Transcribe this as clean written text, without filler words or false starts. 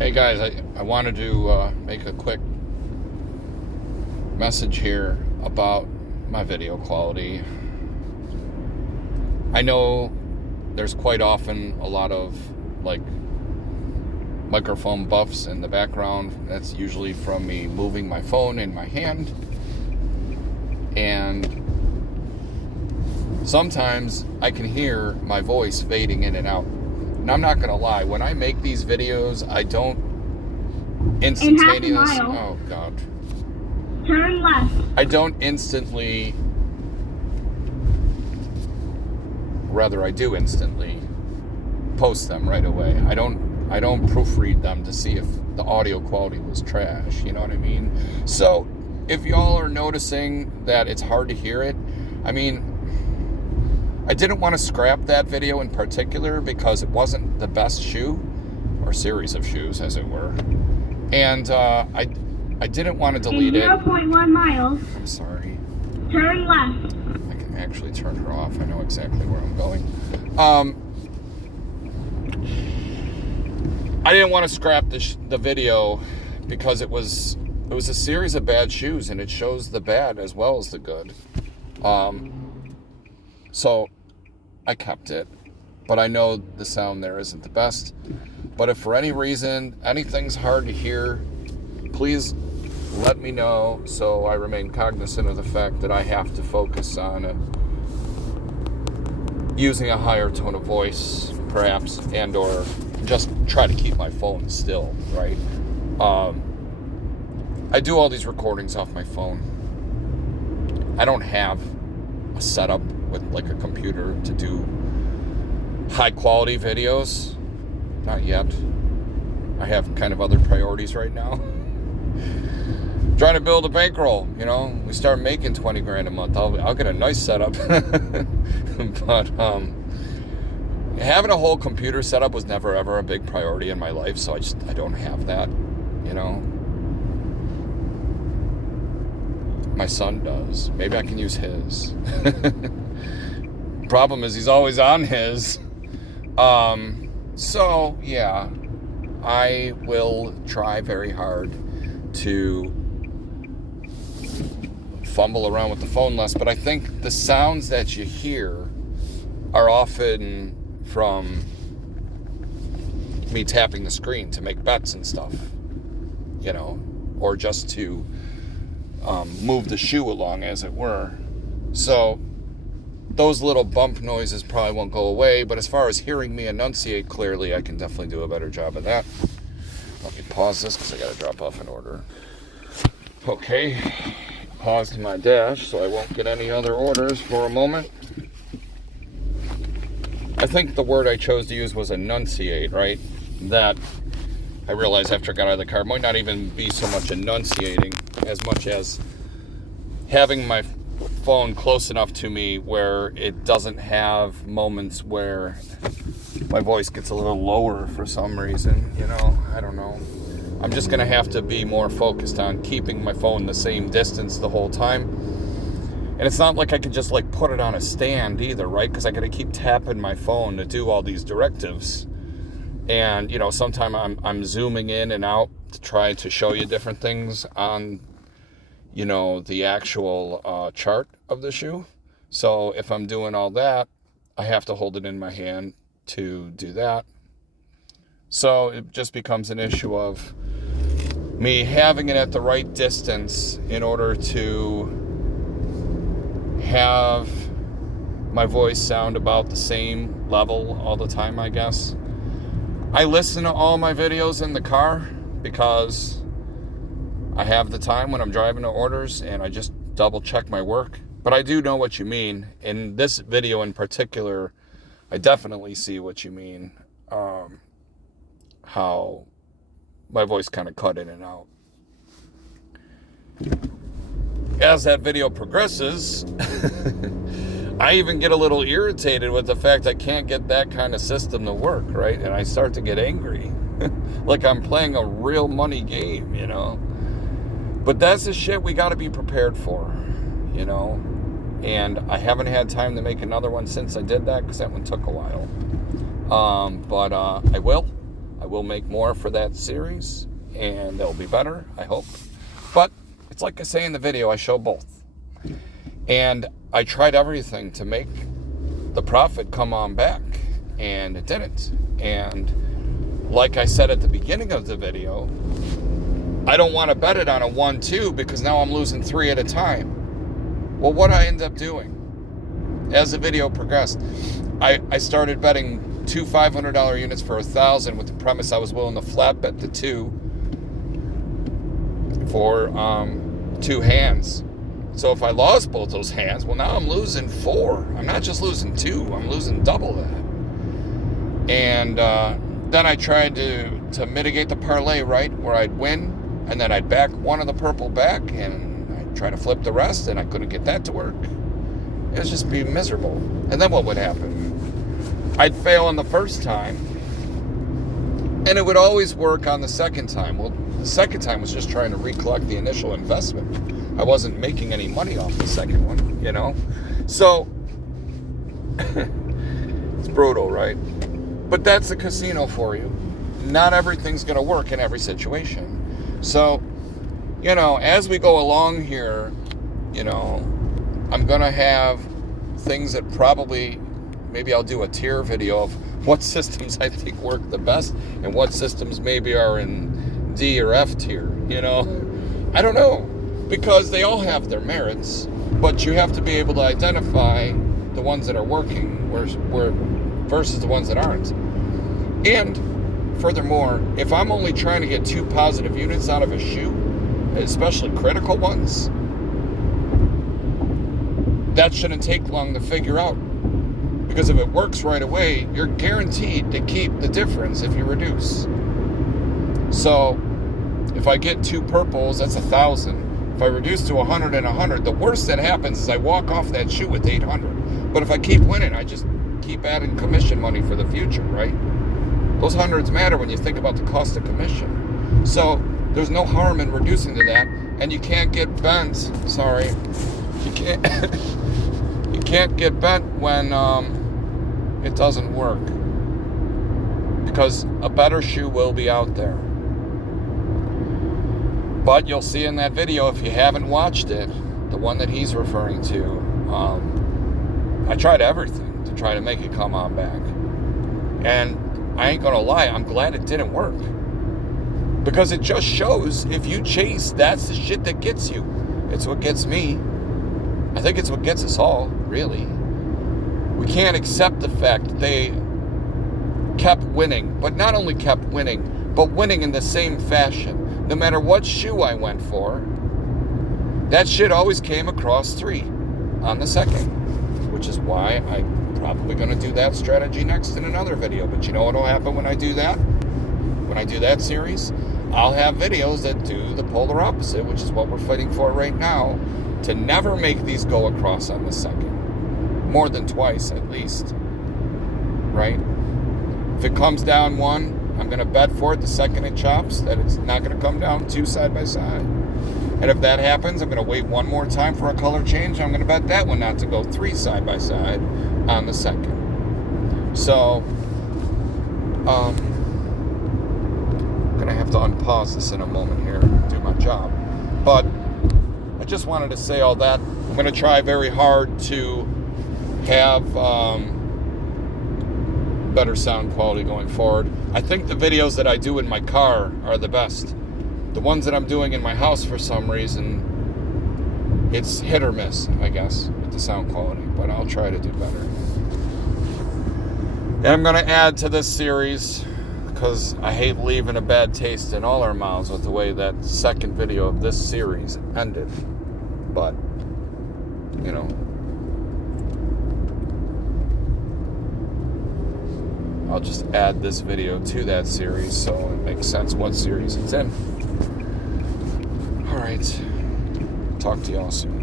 Hey guys, I wanted to make a quick message here about my video quality. I know there's quite often a lot of microphone buffs in the background. That's usually from me moving my phone in my hand. And sometimes I can hear my voice fading in and out. And I'm not going to lie, when I make these videos, I don't instantaneous. Oh, God. Turn left. I don't instantly, rather I do instantly post them right away. I don't proofread them to see if the audio quality was trash, you know what I mean? So if y'all are noticing that it's hard to hear it, I mean, I didn't want to scrap that video in particular because it wasn't the best shoe, or series of shoes as it were. And I didn't want to delete it. 0.1 miles. I'm sorry. Turn left. I can actually turn her off. I know exactly where I'm going. I didn't want to scrap the video because it was a series of bad shoes, and it shows the bad as well as the good. So I kept it, but I know the sound there isn't the best. But if for any reason anything's hard to hear, please let me know so I remain cognizant of the fact that I have to focus on using a higher tone of voice, perhaps, and or just try to keep my phone still, right? I do all these recordings off my phone. I don't have a setup with like a computer to do high quality videos. Not yet. I have kind of other priorities right now. Trying to build a bankroll, you know. We start making 20 grand a month. I'll get a nice setup. But having a whole computer setup was never ever a big priority in my life, so I don't have that, you know. My son does. Maybe I can use his. Problem is he's always on his. So yeah, I will try very hard to fumble around with the phone less, but I think the sounds that you hear are often from me tapping the screen to make bets and stuff, you know, or just to move the shoe along, as it were. So those little bump noises probably won't go away, but as far as hearing me enunciate clearly, I can definitely do a better job of that. Let me pause this because I got to drop off an order. Okay, paused my dash so I won't get any other orders for a moment. I think the word I chose to use was enunciate, right? That I realized after I got out of the car might not even be so much enunciating as much as having my phone close enough to me where it doesn't have moments where my voice gets a little lower for some reason, you know. I don't know. I'm just gonna have to be more focused on keeping my phone the same distance the whole time. And it's not like I can just like put it on a stand either, right? Because I gotta keep tapping my phone to do all these directives. And, you know, sometimes I'm zooming in and out to try to show you different things on, you know, the actual chart of the shoe. So if I'm doing all that, I have to hold it in my hand to do that. So it just becomes an issue of me having it at the right distance in order to have my voice sound about the same level all the time, I guess. I listen to all my videos in the car because I have the time when I'm driving to orders, and I just double check my work. But I do know what you mean. In this video in particular, I definitely see what you mean. How my voice kind of cut in and out. As that video progresses, I even get a little irritated with the fact I can't get that kind of system to work, right? And I start to get angry. Like I'm playing a real money game, you know? But that's the shit we got to be prepared for, you know? And I haven't had time to make another one since I did that because that one took a while. But I will will make more for that series, and they'll be better, I hope. But it's like I say in the video, I show both. And I tried everything to make the profit come on back, and it didn't. And like I said at the beginning of the video, I don't want to bet it on a 1-2 because now I'm losing 3 at a time. Well, what I end up doing as the video progressed, I started betting 2 $500 units for 1,000 with the premise I was willing to flat bet the 2 for 2 hands. So if I lost both those hands, well, now I'm losing 4. I'm not just losing 2, I'm losing double that. And then I tried to mitigate the parlay, right, where I'd win, and then I'd back one of the purple back, and I'd try to flip the rest, and I couldn't get that to work. It was just be miserable. And then what would happen? I'd fail on the first time, and it would always work on the second time. Well, the second time was just trying to recollect the initial investment. I wasn't making any money off the second one, you know? So, it's brutal, right? But that's the casino for you. Not everything's going to work in every situation. So, you know, as we go along here, you know, I'm going to have things that probably, maybe I'll do a tier video of what systems I think work the best and what systems maybe are in D or F tier, you know? I don't know, because they all have their merits, but you have to be able to identify the ones that are working versus the ones that aren't. And furthermore, if I'm only trying to get 2 positive units out of a shoe, especially critical ones, that shouldn't take long to figure out. Because if it works right away, you're guaranteed to keep the difference if you reduce. So if I get 2 purples, that's 1,000. If I reduce to 100 and 100, the worst that happens is I walk off that shoe with 800. But if I keep winning, I just keep adding commission money for the future, right? Those hundreds matter when you think about the cost of commission. So there's no harm in reducing to that, and you can't get bent. Sorry, you can't. You can't get bent when it doesn't work, because a better shoe will be out there. But you'll see in that video, if you haven't watched it, the one that he's referring to, I tried everything to try to make it come on back. And I ain't gonna lie, I'm glad it didn't work. Because it just shows, if you chase, that's the shit that gets you. It's what gets me. I think it's what gets us all, really. We can't accept the fact that they kept winning, but not only kept winning, but winning in the same fashion. No matter what shoe I went for, that shit always came across 3 on the second, which is why I'm probably going to do that strategy next in another video. But you know what will happen when I do that? When I do that series, I'll have videos that do the polar opposite, which is what we're fighting for right now, to never make these go across on the second. More than twice, at least. Right? If it comes down 1, I'm going to bet for it the second it chops that it's not going to come down 2 side by side. And if that happens, I'm going to wait one more time for a color change. I'm going to bet that one not to go 3 side by side on the second. So, I'm going to have to unpause this in a moment here and do my job. But I just wanted to say all that. I'm going to try very hard to have better sound quality going forward. I think the videos that I do in my car are the best. The ones that I'm doing in my house, for some reason, it's hit or miss, I guess, with the sound quality, but I'll try to do better. And I'm going to add to this series, because I hate leaving a bad taste in all our mouths with the way that second video of this series ended. But, you know, I'll just add this video to that series so it makes sense what series it's in. Alright, talk to y'all soon.